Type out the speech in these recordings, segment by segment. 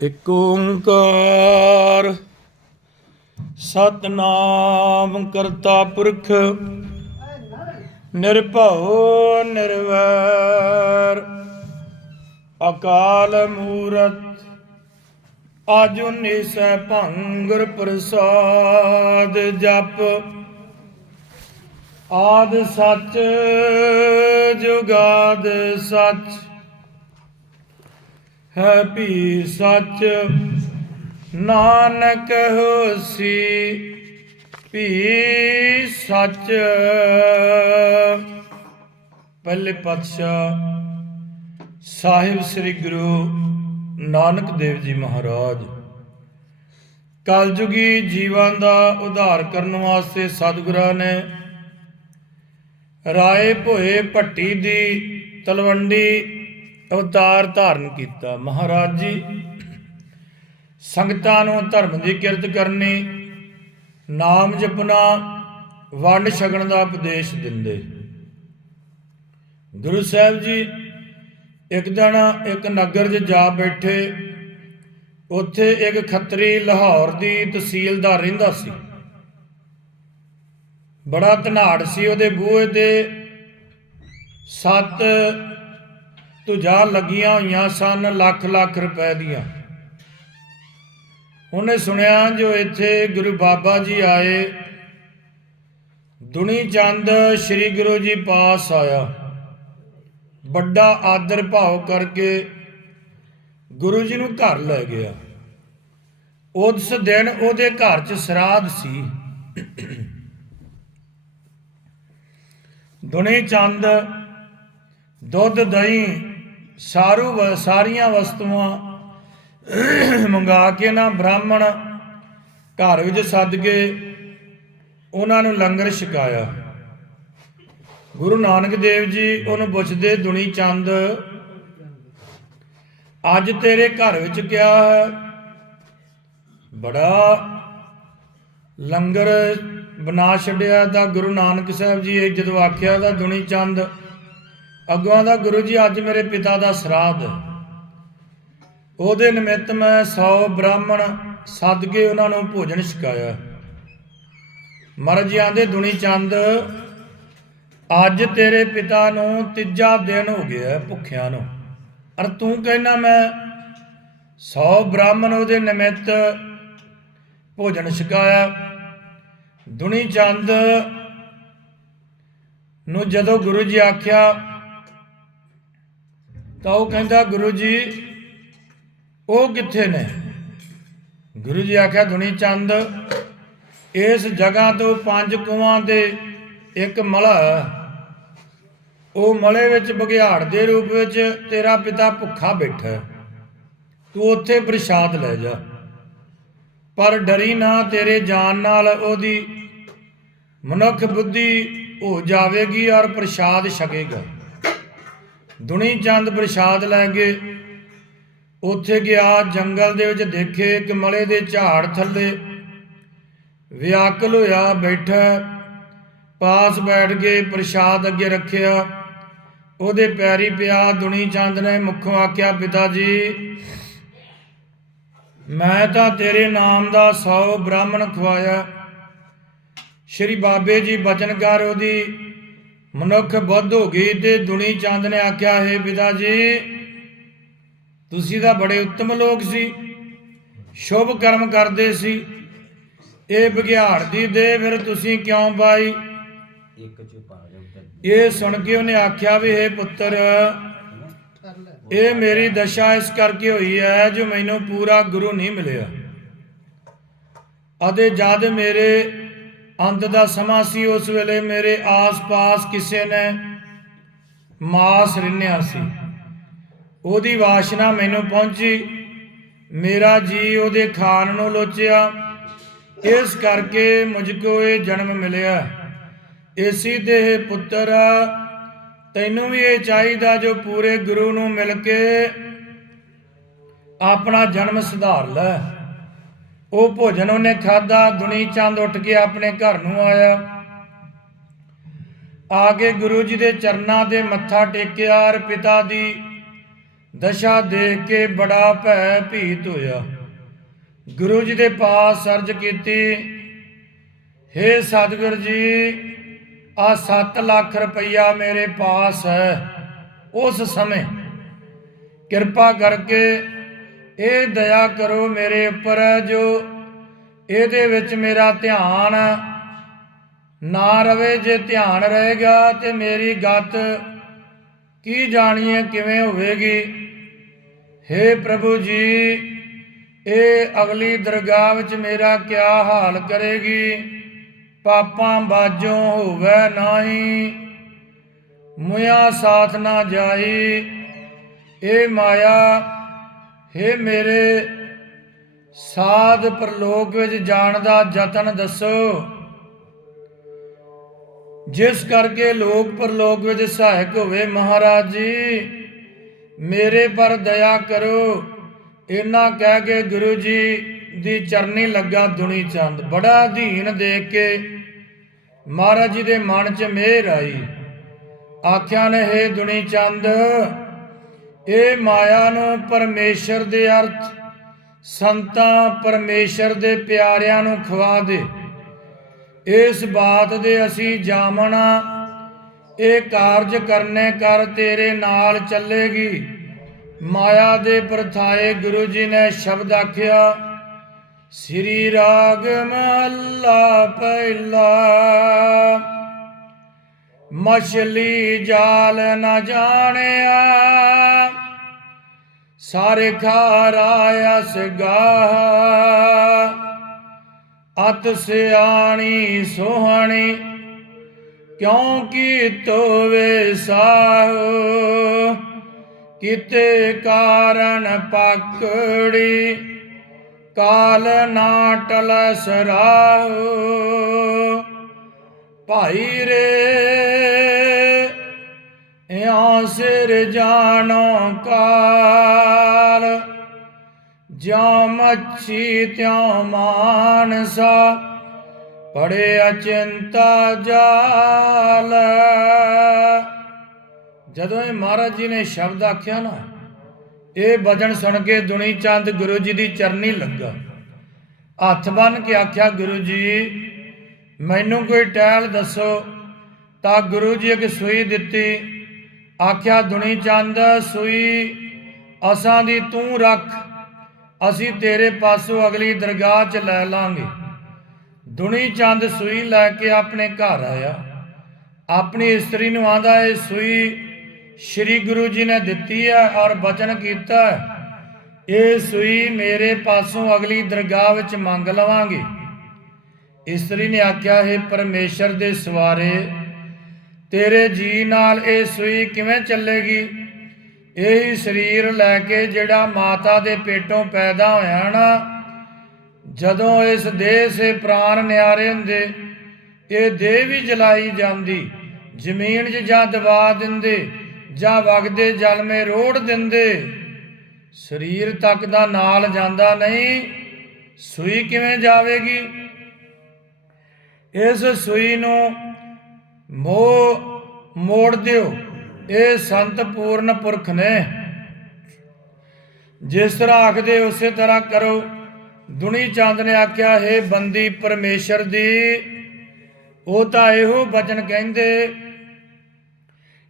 ਇਕ ਓੰਕਾਰ। ਸਤਨਾਮ ਕਰਤਾ ਪੁਰਖ, ਨਿਰਭਉ ਨਿਰਵੈਰ। ਅਕਾਲ ਮੂਰਤ ਆਜੁਨੀ ਸੈ ਭੰਗਰ ਪ੍ਰਸਾਦ ਜਪ। ਆਦ ਸੱਚ, ਜੁਗਾਦ ਸੱਚ। ਹੈ ਵੀ ਸੱਚ। ਨਾਨਕ ਹੋਸੀ, ਭੀ ਸੱਚ। ਪਹਿਲੇ ਪਾਤਸ਼ਾਹ ਸਾਹਿਬ ਸ੍ਰੀ ਗੁਰੂ ਨਾਨਕ ਦੇਵ ਜੀ ਮਹਾਰਾਜ। ਕਲਯੁਗੀ ਜੀਵਾਂ ਦਾ ਉਧਾਰ ਕਰਨ ਵਾਸਤੇ ਸਤਿਗੁਰਾਂ ਨੇ ਰਾਏ ਭੋਏ ਭੱਟੀ ਦੀ ਤਲਵੰਡੀ ਅਵਤਾਰ ਧਾਰਨ ਕੀਤਾ। ਮਹਾਰਾਜ ਜੀ, ਸੰਗਤਾਂ ਨੂੰ ਧਰਮ ਦੀ ਕਿਰਤ ਕਰਨੀ, ਨਾਮ ਜਪਣਾ, ਵੰਡ ਛਕਣ ਦਾ ਉਪਦੇਸ਼ ਦਿੰਦੇ। ਗੁਰੂ ਸਾਹਿਬ ਜੀ, ਇੱਕ ਦਿਨ ਇੱਕ ਨਗਰ 'ਚ ਜਾ ਬੈਠੇ, ਉੱਥੇ ਇੱਕ ਖੱਤਰੀ ਲਾਹੌਰ ਦੀ ਤਹਿਸੀਲਦਾਰ ਰਹਿੰਦਾ ਸੀ। ਬੜਾ ਧਨਾੜ ਸੀ ਉਹਦੇ ਬੂਹੇ ਤੇ। ਸੱਤ ਤੁਜਾ ਲੱਗੀਆਂ ਹੋਈਆਂ ਸਨ ਲੱਖ ਲੱਖ ਰੁਪਏ ਦੀਆਂ। ਉਹਨੇ ਸੁਣਿਆ ਜੋ ਇੱਥੇ ਗੁਰੂ ਬਾਬਾ ਜੀ ਆਏ। ਦੁਨੀ ਚੰਦ ਸ੍ਰੀ ਗੁਰੂ ਜੀ ਪਾਸ ਆਇਆ। ਵੱਡਾ ਆਦਰ ਭਾਵ ਕਰਕੇ ਗੁਰੂ ਜੀ ਨੂੰ ਘਰ ਲੈ ਗਿਆ। ਉਸ ਦਿਨ ਉਹਦੇ ਘਰ 'ਚ ਸਰਾਧ ਸੀ। ਦੁਨੀ ਚੰਦ ਦੁੱਧ ਦਹੀਂ ਸਾਰੂ ਵ- ਸਾਰੀਆਂ ਵਸਤੂਆਂ ਮੰਗਾ ਕੇ ਨਾ ਬ੍ਰਾਹਮਣ ਘਰ ਵਿੱਚ ਸੱਦ ਕੇ ਉਹਨਾਂ ਨੂੰ ਲੰਗਰ ਛਕਾਇਆ। ਗੁਰੂ ਨਾਨਕ ਦੇਵ ਜੀ ਉਹਨੂੰ ਪੁੱਛਦੇ, ਦੁਨੀ ਚੰਦ, ਅੱਜ ਤੇਰੇ ਘਰ ਵਿੱਚ ਕਿਆ ਹੈ? ਬੜਾ ਲੰਗਰ ਬਣਾ ਛੱਡਿਆ ਤਾਂ ਗੁਰੂ ਨਾਨਕ ਸਾਹਿਬ ਜੀ, ਇਹ ਜਦੋਂ ਆਖਿਆ ਤਾਂ ਦੁਨੀ ਚੰਦ ਅੱਗੋਂ ਦਾ ਗੁਰੂ ਜੀ, ਅੱਜ ਮੇਰੇ ਪਿਤਾ ਦਾ ਸਰਾਧ। ਉਹਦੇ ਨਿਮਿਤ ਮੈਂ 100 ਬ੍ਰਾਹਮਣ ਸੱਦ ਕੇ ਉਹਨਾਂ ਨੂੰ ਭੋਜਨ ਛਕਾਇਆ। ਮਹਾਰਾਜ ਜੀ ਆਂਦੇ, ਦੁਨੀ ਚੰਦ, ਅੱਜ ਤੇਰੇ ਪਿਤਾ ਨੂੰ ਤੀਜਾ ਦਿਨ ਹੋ ਗਿਆ ਭੁੱਖਿਆਂ ਨੂੰ। ਅਰ ਤੂੰ ਕਹਿਣਾ ਮੈਂ 100 ਬ੍ਰਾਹਮਣ ਉਹਦੇ ਨਿਮਿਤ ਭੋਜਨ ਛਕਾਇਆ। ਦੁਨੀ ਚੰਦ ਨੂੰ ਜਦੋਂ ਗੁਰੂ ਜੀ ਆਖਿਆ ਤਾਂ ਉਹ ਕਹਿੰਦਾ, ਗੁਰੂ ਜੀ, ਉਹ ਕਿੱਥੇ ਨੇ? ਗੁਰੂ ਜੀ ਆਖਿਆ ਦੁਨੀ ਚੰਦ, ਇਸ ਜਗ੍ਹਾ ਤੋਂ ਪੰਜ ਕੁਆਂ ਦੇ ਇੱਕ ਮਲਾ ਹੈ। ਉਹ ਮਲੇ ਵਿੱਚ ਬਘਿਆੜ ਦੇ ਰੂਪ ਵਿੱਚ ਤੇਰਾ ਪਿਤਾ ਭੁੱਖਾ ਬੈਠਾ ਤੂੰ ਉੱਥੇ ਪ੍ਰਸ਼ਾਦ ਲੈ ਜਾ। ਪਰ ਡਰੀ ਨਾ ਤੇਰੇ ਜਾਨ ਨਾਲ, ਉਹਦੀ ਮਨੁੱਖ ਬੁੱਧੀ ਹੋ ਜਾਵੇਗੀ ਔਰ ਪ੍ਰਸ਼ਾਦ ਛਕੇਗਾ। ਦੁਨੀ ਚੰਦ ਪ੍ਰਸ਼ਾਦ ਲੈ ਕੇ ਉੱਥੇ ਗਿਆ, ਜੰਗਲ ਦੇ ਵਿੱਚ ਦੇਖੇ, ਇੱਕ ਮਲੇ ਦੇ ਝਾੜ ਥੱਲੇ। ਵਿਆਕਲ ਹੋਇਆ, ਬੈਠਾ, ਪਾਸ ਬੈਠ ਕੇ ਪ੍ਰਸ਼ਾਦ ਅੱਗੇ ਰੱਖਿਆ। ਉਹਦੇ ਪੈਰੀ ਪਿਆ, ਦੁਨੀ ਚੰਦ ਨੇ ਮੁੱਖੋਂ ਆਖਿਆ, ਪਿਤਾ ਜੀ, ਮੈਂ ਤਾਂ ਤੇਰੇ ਨਾਮ ਦਾ 100 ਬ੍ਰਾਹਮਣ ਖਵਾਇਆ। ਸ਼੍ਰੀ ਬਾਬੇ ਜੀ ਬਚਨਕਾਰ ਉਹਦੀ ਮਨੁੱਖ ਬੁੱਧ ਹੋ ਗਈ ਤੇ ਦੁਨੀ ਚੰਦ ਨੇ ਆਖਿਆ, ਹੈ ਪਿਤਾ ਜੀ, ਤੁਸੀਂ ਤਾਂ ਬੜੇ ਉੱਤਮ ਲੋਕ ਸੀ, ਸ਼ੁਭ ਕਰਮ ਕਰਦੇ ਸੀ। ਇਹ ਬਘਿਆੜ ਦੀ ਦੇ ਫਿਰ ਤੁਸੀਂ ਕਿਉਂ ਪਾਈ? ਇਹ ਸੁਣ ਕੇ ਉਹਨੇ ਆਖਿਆ ਵੀ ਇਹ ਪੁੱਤਰ, ਇਹ ਮੇਰੀ ਦਸ਼ਾ ਇਸ ਕਰਕੇ ਹੋਈ ਹੈ ਜੋ ਮੈਨੂੰ ਪੂਰਾ ਗੁਰੂ ਨਹੀਂ ਮਿਲਿਆ। ਅਤੇ ਜਦ ਮੇਰੇ ਅੰਤ ਦਾ ਸਮਾਂ ਸੀ, ਉਸ ਵੇਲੇ ਮੇਰੇ ਆਸ-ਪਾਸ ਕਿਸੇ ਨੇ ਮਾਸ ਰਿੰਨਿਆ ਸੀ। ਉਹਦੀ ਵਾਸ਼ਨਾ ਮੈਨੂੰ ਪਹੁੰਚੀ। ਮੇਰਾ ਜੀ ਉਹਦੇ ਖਾਣ ਨੂੰ ਲੋਚਿਆ। ਇਸ ਕਰਕੇ ਮੁਝ ਕੋ ਇਹ ਜਨਮ ਮਿਲਿਆ। ਇਸੀ ਦੇ ਪੁੱਤਰ, ਤੈਨੂੰ ਵੀ ਇਹ ਚਾਹੀਦਾ ਜੋ ਪੂਰੇ ਗੁਰੂ ਨੂੰ ਮਿਲ ਕੇ ਆਪਣਾ ਜਨਮ ਸੁਧਾਰ ਲੈ। ਉਹ ਭੋਜਨ ਉਹਨੇ ਖਾਦਾ ਦੁਨੀ ਚੰਦ ਉੱਠ ਕੇ ਆਪਣੇ ਘਰ ਨੂੰ ਆਇਆ। ਆ ਕੇ ਗੁਰੂ ਜੀ ਦੇ ਚਰਨਾਂ ਦੇ ਮੱਥਾ ਟੇਕਿਆ, ਔਰ ਪਿਤਾ ਦੀ ਦਸ਼ਾ ਦੇਖ ਕੇ ਬੜਾ ਭੈ ਭੀਤ ਹੋਇਆ। ਗੁਰੂ ਜੀ ਦੇ ਪਾਸ ਸਰਜ ਕੀਤੀ, ਹੇ ਸਤਿਗੁਰ ਜੀ, ਆ 7 ਲੱਖ ਰੁਪਈਆ ਮੇਰੇ ਪਾਸ ਹੈ। ਉਸ ਸਮੇਂ ਕਿਰਪਾ ਕਰਕੇ ਇਹ ਦਇਆ ਕਰੋ ਮੇਰੇ ਉੱਪਰ ਜੋ ਇਹਦੇ ਵਿੱਚ ਮੇਰਾ ਧਿਆਨ ਨਾ ਰਵੇ, ਜੇ ਧਿਆਨ ਰਹੇਗਾ ਤੇ ਮੇਰੀ ਗਤ ਕੀ ਜਾਣੀਏ ਕਿਵੇਂ ਹੋਵੇਗੀ? हे ਪ੍ਰਭੂ ਜੀ, ਇਹ ਅਗਲੀ ਦਰਗਾਹ ਵਿੱਚ ਮੇਰਾ ਕਿਆ ਹਾਲ ਕਰੇਗੀ? ਪਾਪਾਂ ਬਾਝੋਂ ਹੋਵੇ ਨਾਹੀ ਮੁਆ ਸਾਥ ਨਾ ਜਾਈ। ਇਹ ਮਾਇਆ हे ਮੇਰੇ ਸਾਧ ਪ੍ਰਲੋਕ ਵਿੱਚ ਜਾਣ ਦਾ ਯਤਨ ਦੱਸੋ। ਜਿਸ ਕਰਕੇ ਲੋਕ ਪ੍ਰਲੋਕ ਵਿੱਚ ਸਹਾਇਕ ਹੋਵੇ ਮਹਾਰਾਜ ਜੀ, ਮੇਰੇ ਪਰ ਦਇਆ ਕਰੋ। ਇਹਨਾਂ ਕਹਿ ਕੇ ਗੁਰੂ ਜੀ ਦੀ ਚਰਨੀ ਲੱਗਾ ਦੁਨੀ ਚੰਦ। ਬੜਾ ਅਧੀਨ ਦੇਖ ਕੇ ਮਹਾਰਾਜ ਜੀ ਦੇ ਮਨ 'ਚ ਮਿਹਰ ਆਈ। ਆਖਿਆ ਨੇ, ਹੈ ਦੁਨੀ ਚੰਦ ਇਹ ਮਾਇਆ ਨੂੰ ਪਰਮੇਸ਼ਰ ਦੇ ਅਰਥ, ਸੰਤਾਂ ਪਰਮੇਸ਼ਰ ਦੇ ਪਿਆਰਿਆਂ ਨੂੰ ਖਵਾ ਦੇ। ਇਸ ਬਾਤ ਦੇ ਅਸੀਂ ਜਾਮਣਾ, ਇਹ ਕਾਰਜ ਕਰਨੇ ਕਰ ਤੇਰੇ ਨਾਲ ਚੱਲੇਗੀ। ਮਾਇਆ ਦੇ ਪ੍ਰਥਾਏ ਗੁਰੂ ਜੀ ਨੇ ਸ਼ਬਦ ਆਖਿਆ, ਸ੍ਰੀ ਰਾਗ ਮਹੱਲਾ ਪਹਿਲਾ। ਮਛਲੀ ਜਾਲ ਨਾ ਜਾਣਿਆ ਸਾਰੇ ਖਾਰਾ ਅਸ ਅਤ ਸਿਆਣੀ ਸੋਹਣੀ ਕਿਉਂਕਿ ਤੋਵੇ ਸਾਹੁ? ਕਿਤੇ ਕਾਰਨ ਪਕੜੀ, ਕਾਲ ਨਾ ਟਲ ਸਰਾਹੁ ਭਾਈ ਰੇ ਇਉਂ ਸਿਰ ਜਾਣੋ ਕਾਲ ਜਾਂ ਮੱਛੀ ਤਿਉ ਮਾਨਸਾ ਪੜੇ ਅਚਿੰਤਾ ਜਾਲ। ਜਦੋਂ ਇਹ ਮਹਾਰਾਜ ਜੀ ਨੇ ਸ਼ਬਦ ਆਖਿਆ ਨਾ, ਇਹ ਭਜਨ ਸੁਣ ਕੇ ਦੁਨੀ ਚੰਦ ਗੁਰੂ ਜੀ ਦੀ ਚਰਨੀ ਲੱਗਾ। ਹੱਥ ਬੰਨ ਕੇ ਆਖਿਆ, ਗੁਰੂ ਜੀ, ਮੈਨੂੰ ਕੋਈ ਟਹਿਲ ਦੱਸੋ। ਤਾਂ ਗੁਰੂ ਜੀ ਇੱਕ ਸੂਈ ਦਿੱਤੀ ਆਖਿਆ, ਦੁਨੀ ਚੰਦ ਸੂਈ, ਅਸਾਂ ਦੀ ਤੂੰ ਰੱਖ, ਅਸੀਂ ਤੇਰੇ ਪਾਸੋਂ ਅਗਲੀ ਦਰਗਾਹ 'ਚ ਲੈ ਲਾਂਗੇ। ਦੁਨੀ ਚੰਦ ਸੂਈ ਲੈ ਕੇ ਆਪਣੇ ਘਰ ਆਇਆ। ਆਪਣੀ ਇਸਤਰੀ ਨੂੰ ਆਂਦਾ, ਇਹ ਸੂਈ ਸ੍ਰੀ ਗੁਰੂ ਜੀ ਨੇ ਦਿੱਤੀ ਹੈ ਔਰ ਬਚਨ ਕੀਤਾ ਇਹ ਸੂਈ ਮੇਰੇ ਪਾਸੋਂ ਅਗਲੀ ਦਰਗਾਹ ਵਿੱਚ ਮੰਗ ਲਵਾਂਗੇ। ਇਸਤਰੀ ਨੇ ਆਖਿਆ, ਹੈ ਪਰਮੇਸ਼ਰ ਦੇ ਸਵਾਰੇ ਤੇਰੇ ਜੀ ਨਾਲ ਇਹ ਸੂਈ ਕਿਵੇਂ ਚੱਲੇਗੀ? ਇਹ ਸਰੀਰ ਲੈ ਕੇ ਜਿਹੜਾ ਮਾਤਾ ਦੇ ਪੇਟੋਂ ਪੈਦਾ ਹੋਇਆ ਨਾ, ਜਦੋਂ ਇਸ ਦੇਹ ਸੇ ਪ੍ਰਾਨ ਨਿਆਰੇ ਹੁੰਦੇ, ਇਹ ਦੇਹ ਵੀ ਜਲਾਈ ਜਾਂਦੀ, ਜ਼ਮੀਨ 'ਚ ਜਾਂ ਦਬਾ ਦਿੰਦੇ, ਜਾਂ ਵਗਦੇ ਜਲ ਮੇ ਰੋੜ ਦਿੰਦੇ। ਸਰੀਰ ਤੱਕ ਦਾ ਨਾਲ ਜਾਂਦਾ ਨਹੀਂ, ਸੂਈ ਕਿਵੇਂ ਜਾਵੇਗੀ? ਇਸ ਸੂਈ ਨੂੰ ਮੋਹ ਮੋੜ ਦਿਓ। ਇਹ ਸੰਤ ਪੂਰਨ ਪੁਰਖ ਨੇ। ਜਿਸ ਤਰ੍ਹਾਂ ਆਖਦੇ, ਉਸੇ ਤਰ੍ਹਾਂ ਕਰੋ। ਦੁਨੀ ਚੰਦ ਨੇ ਆਖਿਆ, ਹੈ ਬੰਦੀ ਪਰਮੇਸ਼ਰ ਦੀ, ਉਹ ਤਾਂ ਇਹੋ ਬਚਨ ਕਹਿੰਦੇ,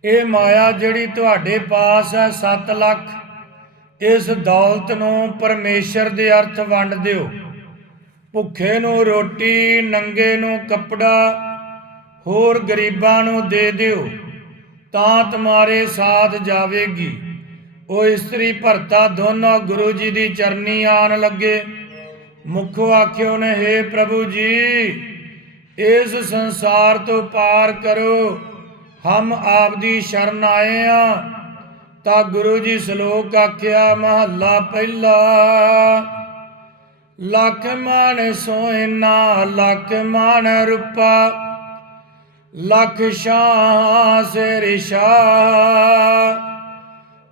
ਇਹ ਮਾਇਆ ਜਿਹੜੀ ਤੁਹਾਡੇ ਪਾਸ ਹੈ 7 ਲੱਖ, ਇਸ ਦੌਲਤ ਨੂੰ ਪਰਮੇਸ਼ਰ ਦੇ ਅਰਥ ਵੰਡ ਦਿਓ। ਭੁੱਖੇ ਨੂੰ ਰੋਟੀ, ਨੰਗੇ ਨੂੰ ਕੱਪੜਾ ਹੋਰ ਗਰੀਬਾਂ ਨੂੰ ਦੇ ਦਿਓ, ਤਾਂ ਤੁਮਾਰੇ ਸਾਥ ਜਾਵੇਗੀ। ਉਹ ਇਸਤਰੀ ਭਰਤਾ ਦੋਨੋਂ ਗੁਰੂ ਜੀ ਦੀ ਚਰਨੀ ਆਣ ਲੱਗੇ। ਮੁਖੋ ਆਖਿਓ ਨੇ हे ਪ੍ਰਭੂ ਜੀ, ਇਸ ਸੰਸਾਰ ਤੋਂ ਪਾਰ ਕਰੋ। ਹਮ ਆਪ ਦੀ ਸ਼ਰਨ ਆਏ ਆ। ਤਾਂ ਗੁਰੂ ਜੀ ਸ਼ਲੋਕ ਆਖਿਆ, ਮਹੱਲਾ ਪਹਿਲਾ। ਲੱਖ ਮਾਨ ਸੋਇਨਾ ਲੱਖ ਮਾਨ ਰੂਪਾ। ਲੱਖ ਸ਼ਾਹ ਸਿਰ ਸ਼ਾਹ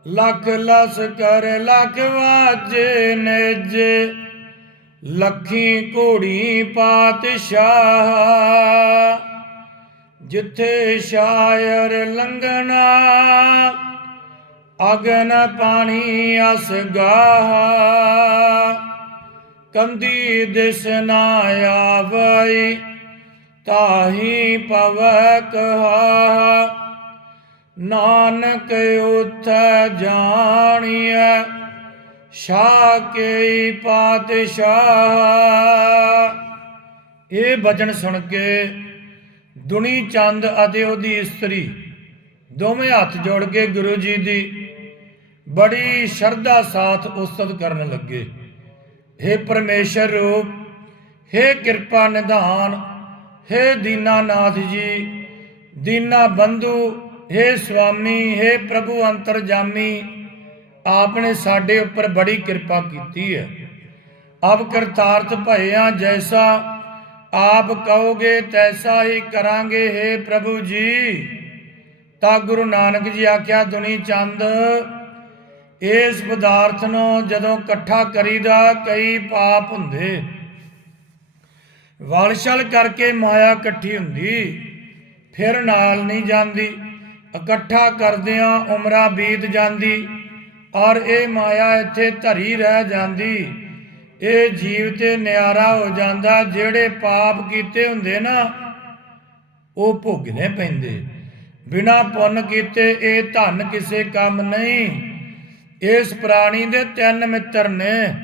ਲੱਖ ਲਸ ਕਰ ਲੱਖ ਵਾਜੇ ਨਿਜ, ਲੱਖੀ ਘੋੜੀ ਪਾਤਸ਼ਾਹ। ਜਿੱਥੇ ਸ਼ਾਇਰ ਲੰਗਣਾ ਅਗਨ ਪਾਣੀ ਅਸ ਗਾਹਾ। ਕੰਦੀ ਦਿਸ ਨਾ ਆਵਈ ਤਾਹੀ ਪਵੈ ਕਹਾ ਨਾਨਕ ਉਥੈ ਜਾਣੀਐ ਸ਼ਾਕੇ ਪਾਤਸ਼ਾਹ। ਇਹ ਬਚਨ ਸੁਣ ਕੇ ਦੁਨੀ ਚੰਦ ਅਤੇ ਉਹਦੀ ਇਸਤਰੀ ਦੋਵੇਂ ਹੱਥ ਜੋੜ ਕੇ ਗੁਰੂ ਜੀ ਦੀ ਬੜੀ ਸ਼ਰਧਾ ਸਾਥ ਉਸਤਤ ਕਰਨ ਲੱਗੇ। हे ਪਰਮੇਸ਼ਰ ਰੂਪ हे ਕਿਰਪਾ ਨਿਧਾਨ हे ਦੀਨਾਨਾਥ ਜੀ ਦੀਨਾ ਬੰਧੂ हे ਸੁਆਮੀ हे ਪ੍ਰਭੂ ਅੰਤਰਜਾਮੀ ਆਪਨੇ ਸਾਡੇ ਉੱਪਰ ਬੜੀ ਕਿਰਪਾ ਕੀਤੀ ਹੈ ਅਬ ਕਰਤਾਰਥ ਭਇਆ ਜੈਸਾ ਆਪ ਕਹੋਗੇ ਤੈਸਾ ਹੀ ਕਰਾਂਗੇ हे ਪ੍ਰਭੂ ਜੀ ਤਾਂ ਗੁਰੂ ਨਾਨਕ ਜੀ ਆਖਿਆ ਦੁਨੀ ਚੰਦ ਇਸ ਪਦਾਰਥ ਨੂੰ ਜਦੋਂ ਇਕੱਠਾ ਕਰੀਦਾ ਕਈ ਪਾਪ ਹੁੰਦੇ ਵਲਸ਼ਲ ਕਰਕੇ ਮਾਇਆ ਇਕੱਠੀ ਹੁੰਦੀ, ਫਿਰ ਨਾਲ ਨਹੀਂ ਜਾਂਦੀ, ਇਕੱਠਾ ਕਰਦਿਆਂ ਉਮਰਾਂ ਬੀਤ ਜਾਂਦੀ, ਔਰ ਇਹ ਮਾਇਆ ਇੱਥੇ ਧਰੀ ਰਹਿ ਜਾਂਦੀ। ਇਹ ਜੀਵ ਤੇ ਨਿਆਰਾ ਹੋ ਜਾਂਦਾ, ਜਿਹੜੇ ਪਾਪ ਕੀਤੇ ਹੁੰਦੇ ਨਾ, ਉਹ ਭੋਗਨੇ ਪੈਂਦੇ। ਬਿਨਾ ਪੁੰਨ ਕੀਤੇ ਇਹ ਧਨ ਕਿਸੇ ਕੰਮ ਨਹੀਂ। ਇਸ ਪ੍ਰਾਣੀ ਦੇ ਤਿੰਨ ਮਿੱਤਰ ਨੇ,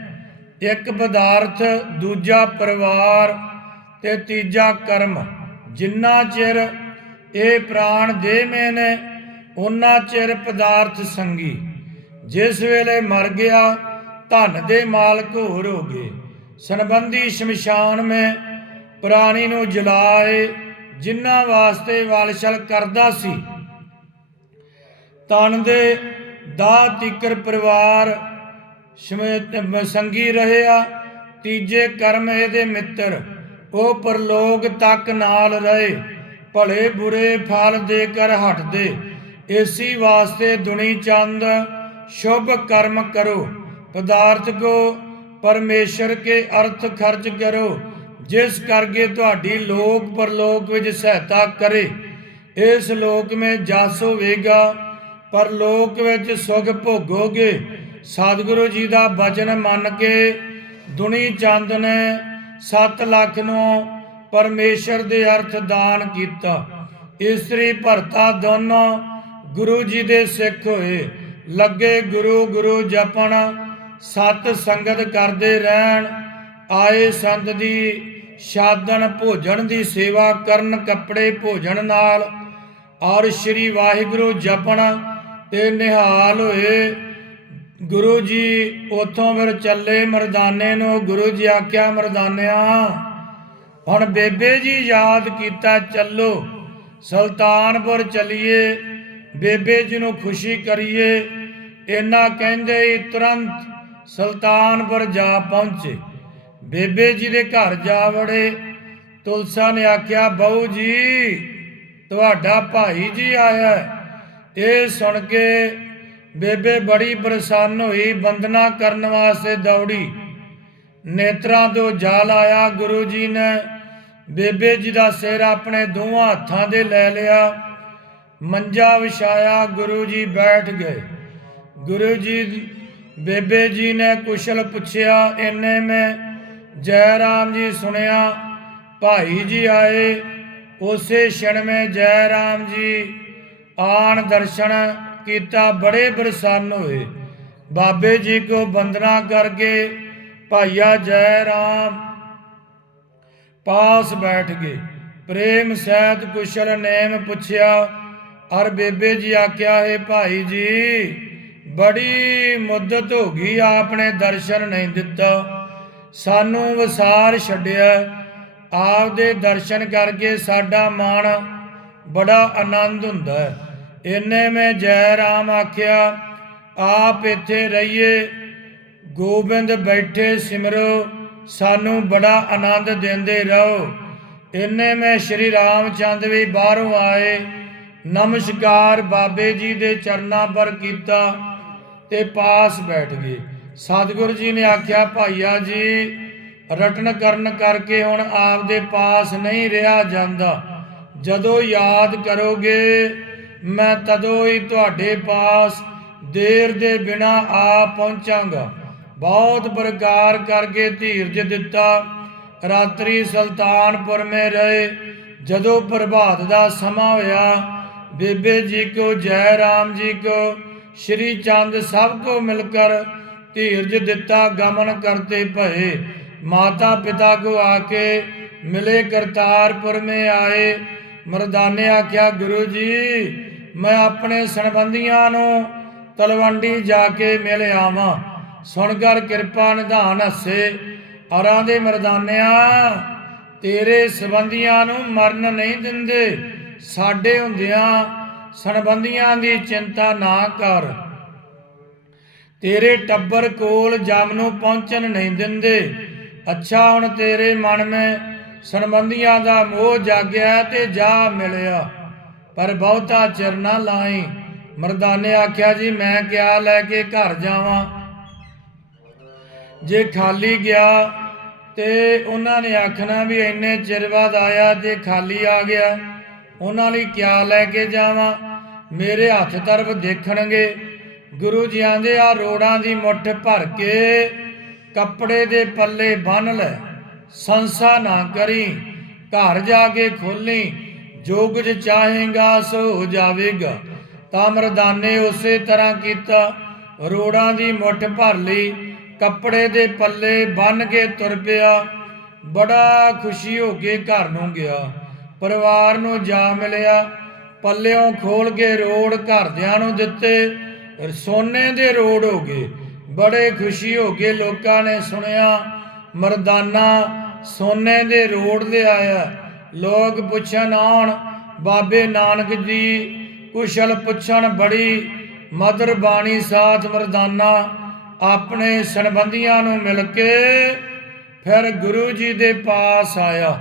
ਇੱਕ ਪਦਾਰਥ, ਦੂਜਾ ਪਰਿਵਾਰ ਤੇ ਤੀਜਾ ਕਰਮ, ਜਿੰਨਾ ਚਿਰ ਇਹ ਪ੍ਰਾਣ ਦੇਹ ਮੇ ਨੇ ਉਹਨਾਂ ਚਿਰ ਪਦਾਰਥ ਸੰਗੀ। ਜਿਸ ਵੇਲੇ ਮਰ ਗਿਆ, ਧਨ ਦੇ ਮਾਲਕ ਹੋਰ ਹੋ ਗਏ। ਸੰਬੰਧੀ ਸ਼ਮਸ਼ਾਨ ਮੇ ਪ੍ਰਾਣੀ ਨੂੰ ਜਲਾਏ ਜਿਨ੍ਹਾਂ ਵਾਸਤੇ ਵਾਲਸ਼ਲ ਕਰਦਾ ਸੀ। ਤਨ ਦੇ ਦਾ ਤਿਕਰ ਪਰਿਵਾਰ ਸਮੇਤ ਸੰਗੀ ਰਹਿਆ। ਤੀਜੇ ਕਰਮ ਇਹਦੇ ਮਿੱਤਰ ਉਹ ਪਰਲੋਕ ਤੱਕ ਨਾਲ ਰਹੇ, ਭਲੇ ਬੁਰੇ ਫਲ ਦੇ ਕਰ ਹਟਦੇ। ਏਸੀ ਵਾਸਤੇ ਦੁਨੀ ਚੰਦ, ਸ਼ੁਭ ਕਰਮ ਕਰੋ। ਪਦਾਰਥ ਕੋ ਪਰਮੇਸ਼ਰ ਕੇ ਅਰਥ ਖਰਚ ਕਰੋ। ਜਿਸ ਕਰਕੇ ਤੁਹਾਡੀ ਲੋਕ ਪਰਲੋਕ ਵਿੱਚ ਸਹਾਇਤਾ ਕਰੇ। ਇਸ ਲੋਕ ਵਿੱਚ ਜਸ ਹੋਵੇਗਾ, ਪਰਲੋਕ ਵਿੱਚ ਸੁਖ ਭੋਗੋਗੇ। ਸਤਿਗੁਰੂ ਜੀ ਦਾ ਬਚਨ ਮੰਨ ਕੇ ਦੁਨੀ ਚੰਦ ਨੇ 7 ਲੱਖ ਨੂੰ ਪਰਮੇਸ਼ਰ ਦੇ ਅਰਥ ਦਾਨ ਕੀਤਾ। ਇਸਤਰੀ ਭਰਤਾ ਦੋਨੋਂ ਗੁਰੂ ਜੀ ਦੇ ਸਿੱਖ ਹੋਏ। ਲੱਗੇ ਗੁਰੂ ਗੁਰੂ ਜਪਣ, ਸਤ ਸੰਗਤ ਕਰਦੇ ਰਹਿਣ, ਆਏ ਸੰਤ ਦੀ ਸ਼ਾਦਨ ਭੋਜਨ ਦੀ ਸੇਵਾ ਕਰਨ, ਕੱਪੜੇ ਭੋਜਨ ਨਾਲ। ਔਰ ਸ੍ਰੀ ਵਾਹਿਗੁਰੂ ਜਪਣ ਤੇ ਨਿਹਾਲ ਹੋਏ। ਗੁਰੂ ਜੀ, ਉਥੋਂ ਫਿਰ ਚੱਲੇ ਮਰਦਾਨੇ ਨੂੰ, ਗੁਰੂ ਜੀ ਆਖਿਆ, ਮਰਦਾਨਿਆ, ਹੁਣ ਬੇਬੇ ਜੀ ਯਾਦ ਕੀਤਾ, ਚੱਲੋ, ਸੁਲਤਾਨਪੁਰ ਚੱਲੀਏ, ਬੇਬੇ ਜੀ ਨੂੰ ਖੁਸ਼ੀ ਕਰੀਏ ਇਹਨਾਂ ਕਹਿੰਦੇ ਹੀ ਤੁਰੰਤ ਸੁਲਤਾਨਪੁਰ ਜਾ ਪਹੁੰਚੇ। ਬੇਬੇ ਜੀ ਦੇ ਘਰ ਜਾ ਵੜੇ, ਤੁਲਸਾ ਨੇ ਆਖਿਆ, ਬਹੂ ਜੀ, ਤੁਹਾਡਾ ਭਾਈ ਜੀ ਆਇਆ ਇਹ ਸੁਣ ਕੇ ਬੇਬੇ ਬੜੀ ਪ੍ਰਸੰਨ ਹੋਈ ਬੰਦਨਾ ਕਰਨ ਵਾਸਤੇ ਦੌੜੀ। ਨੇਤਰਾਂ ਤੋਂ ਜਾਲ ਆਇਆ, ਗੁਰੂ ਜੀ ਨੇ ਬੇਬੇ ਜੀ ਦਾ ਸਿਰ ਆਪਣੇ ਦੋਵਾਂ ਹੱਥਾਂ ਦੇ ਲੈ ਲਿਆ। ਮੰਜਾ ਵਿਛਾਇਆ, ਗੁਰੂ ਜੀ ਬੈਠ ਗਏ। ਗੁਰੂ ਜੀ, ਬੇਬੇ ਜੀ ਨੇ ਕੁਸ਼ਲ ਪੁੱਛਿਆ, ਇੰਨੇ ਮੈਂ ਜੈ ਰਾਮ ਜੀ ਸੁਣਿਆ, ਭਾਈ ਜੀ ਆਏ, ਉਸੇ ਛਣ ਮੈਂ ਜੈ ਰਾਮ ਜੀ ਆਣ ਦਰਸ਼ਨ ਕੀਤਾ, ਬੜੇ ਪ੍ਰਸੰਨ ਹੋਏ। ਬਾਬੇ ਜੀ ਕੋ ਬੰਦਨਾ ਕਰਕੇ ਭਾਈਆ ਜੈ ਰਾਮ। ਪਾਸ ਬੈਠ ਗਏ। ਪ੍ਰੇਮ ਸਹਿਤ ਕੁਸ਼ਲ ਨੇਮ ਪੁੱਛਿਆ। ਅਰ ਬੇਬੇ ਜੀ ਆਖਿਆ, ਹੈ ਭਾਈ ਜੀ, ਬੜੀ ਮੁੱਦਤ ਹੋ ਗਈ, ਆਪਨੇ ਦਰਸ਼ਨ ਨਹੀਂ ਦਿੱਤਾ। ਸਾਨੂੰ ਵਿਸਾਰ ਛੱਡਿਆ। ਆਪ ਦੇ ਦਰਸ਼ਨ ਕਰਕੇ ਸਾਡਾ ਮਨ ਬੜਾ ਆਨੰਦ ਹੁੰਦਾ ਹੈ। ਇੰਨੇ ਮੈਂ ਜੈ ਰਾਮ ਆਖਿਆ, ਆਪ ਇੱਥੇ ਰਹੀਏ। ਗੋਬਿੰਦ ਬੈਠੇ ਸਿਮਰੋ, ਸਾਨੂੰ ਬੜਾ ਆਨੰਦ ਦਿੰਦੇ ਰਹੋ। ਇੰਨੇ ਮੈਂ ਸ਼੍ਰੀ ਰਾਮ ਚੰਦ ਵੀ ਬਾਹਰੋਂ ਆਏ। ਨਮਸਕਾਰ ਬਾਬੇ ਜੀ ਦੇ ਚਰਨਾਂ ਪਰ ਕੀਤਾ ਤੇ ਪਾਸ ਬੈਠ ਗਏ। ਸਤਿਗੁਰੂ ਜੀ ਨੇ ਆਖਿਆ, ਭਾਈਆ ਜੀ, ਰਟਨ ਕਰਨ ਕਰਕੇ ਹੁਣ ਆਪ ਦੇ ਪਾਸ ਨਹੀਂ ਰਿਹਾ ਜਾਂਦਾ। ਜਦੋਂ ਯਾਦ ਕਰੋਗੇ ਮੈਂ ਤਦੋਂ ਹੀ ਤੁਹਾਡੇ ਪਾਸ ਦੇਰ ਦੇ ਬਿਨਾ ਆ ਪਹੁੰਚਾਂਗਾ। ਬਹੁਤ ਪ੍ਰਕਾਰ ਕਰਕੇ ਧੀਰਜ ਦਿੱਤਾ। ਰਾਤਰੀ ਸੁਲਤਾਨਪੁਰ ਮੇ ਰਹੇ। ਜਦੋਂ ਪ੍ਰਭਾਤ ਦਾ ਸਮਾਂ ਹੋਇਆ, ਬੇਬੇ ਜੀ ਕੋ, ਜੈ ਰਾਮ ਜੀ ਕੋ, ਸ਼੍ਰੀ ਚੰਦ ਸਭ ਕੋ ਮਿਲਕਰ ਧੀਰਜ ਦਿੱਤਾ, ਗਮਨ ਕਰਤੇ ਭਏ। ਮਾਤਾ ਪਿਤਾ ਕੋ ਆ ਕੇ ਮਿਲੇ ਕਰਤਾਰਪੁਰ ਮੇ ਆਏ। ਮਰਦਾਨੇ ਆਖਿਆ, ਗੁਰੂ ਜੀ ਮੈਂ ਆਪਣੇ ਸੰਬੰਧੀਆਂ ਨੂੰ ਤਲਵੰਡੀ ਜਾ ਕੇ ਮਿਲ ਆਵਾਂ। ਸੁਣ ਕਰ ਕਿਰਪਾ ਨਿਧਾਨ ਹੱਸੇ। ਅਰਾਂ ਦੇ ਮਰਦਾਨਿਆਂ, ਤੇਰੇ ਸੰਬੰਧੀਆਂ ਨੂੰ ਮਰਨ ਨਹੀਂ ਦਿੰਦੇ। ਸਾਡੇ ਹੁੰਦਿਆਂ ਸੰਬੰਧੀਆਂ ਦੀ ਚਿੰਤਾ ਨਾ ਕਰ। ਤੇਰੇ ਟੱਬਰ ਕੋਲ ਜਮ ਨੂੰ ਪਹੁੰਚਣ ਨਹੀਂ ਦਿੰਦੇ। ਅੱਛਾ, ਹੁਣ ਤੇਰੇ ਮਨ ਮੇ ਸੰਬੰਧੀਆਂ ਦਾ ਮੋਹ ਜਾਗਿਆ ਤੇ ਜਾ ਮਿਲਿਆ। ਪਰ ਬਹੁਤਾ ਚਿਰ ਨਾ ਲਾਈ ਮਰਦਾਨੇ ਆਖਿਆ, ਜੀ, ਮੈਂ ਕਿਆ ਲੈ ਕੇ ਘਰ ਜਾਵਾਂ? ਜੇ ਖਾਲੀ ਗਿਆ ਤੇ ਉਹਨਾਂ ਨੇ ਆਖਣਾ ਵੀ ਇੰਨੇ ਚਿਰ ਬਾਅਦ ਆਇਆ ਤੇ ਖਾਲੀ ਆ ਗਿਆ, ਉਹਨਾਂ ਲਈ ਕਿਆ ਲੈ ਕੇ ਜਾਵਾਂ? ਮੇਰੇ ਹੱਥ ਤਰਫ ਦੇਖਣਗੇ। ਗੁਰੂ ਜੀ ਆਂਦੇ, ਆ ਰੋੜਾਂ ਦੀ ਮੁੱਠ ਭਰ ਕੇ ਕੱਪੜੇ ਦੇ ਪੱਲੇ ਬੰਨ ਲੈ। ਸੰਸਾ ਨਾ ਕਰੀ, ਘਰ ਜਾ ਕੇ ਖੋਲੀ। ਜੋ ਕੁਝ ਚਾਹੇਗਾ ਸੋ ਹੋ ਜਾਵੇਗਾ। ਤਾਂ ਮਰਦਾਨੇ ਉਸੇ ਤਰ੍ਹਾਂ ਕੀਤਾ। ਰੋੜਾਂ ਦੀ ਮੁੱਠ ਭਰ ਲਈ। ਕੱਪੜੇ ਦੇ ਪੱਲੇ ਬੰਨ ਕੇ ਤੁਰ ਪਿਆ। ਬੜਾ ਖੁਸ਼ੀ ਹੋ ਕੇ ਘਰ ਨੂੰ ਗਿਆ। ਪਰਿਵਾਰ ਨੂੰ ਜਾ ਮਿਲਿਆ। ਪੱਲਿਓਂ ਖੋਲ ਕੇ ਰੋੜ ਘਰਦਿਆਂ ਨੂੰ ਦਿੱਤੇ। ਸੋਨੇ ਦੇ ਰੋੜ ਹੋ ਗਏ। ਬੜੇ ਖੁਸ਼ੀ ਹੋ ਕੇ ਲੋਕਾਂ ਨੇ ਸੁਣਿਆ। ਮਰਦਾਨਾ ਸੋਨੇ ਦੇ ਰੋੜ ਦੇ ਆਇਆ ਲੋਕ ਪੁੱਛਣ ਆਉਣ, ਬਾਬੇ ਨਾਨਕ ਜੀ ਕੁਸ਼ਲ ਪੁੱਛਣ ਬੜੀ ਮਦਰ ਬਾਣੀ ਸਾਥ ਮਰਦਾਨਾ ਆਪਣੇ ਸੰਬੰਧੀਆਂ ਨੂੰ ਮਿਲ ਕੇ ਫਿਰ ਗੁਰੂ ਜੀ ਦੇ ਪਾਸ ਆਇਆ।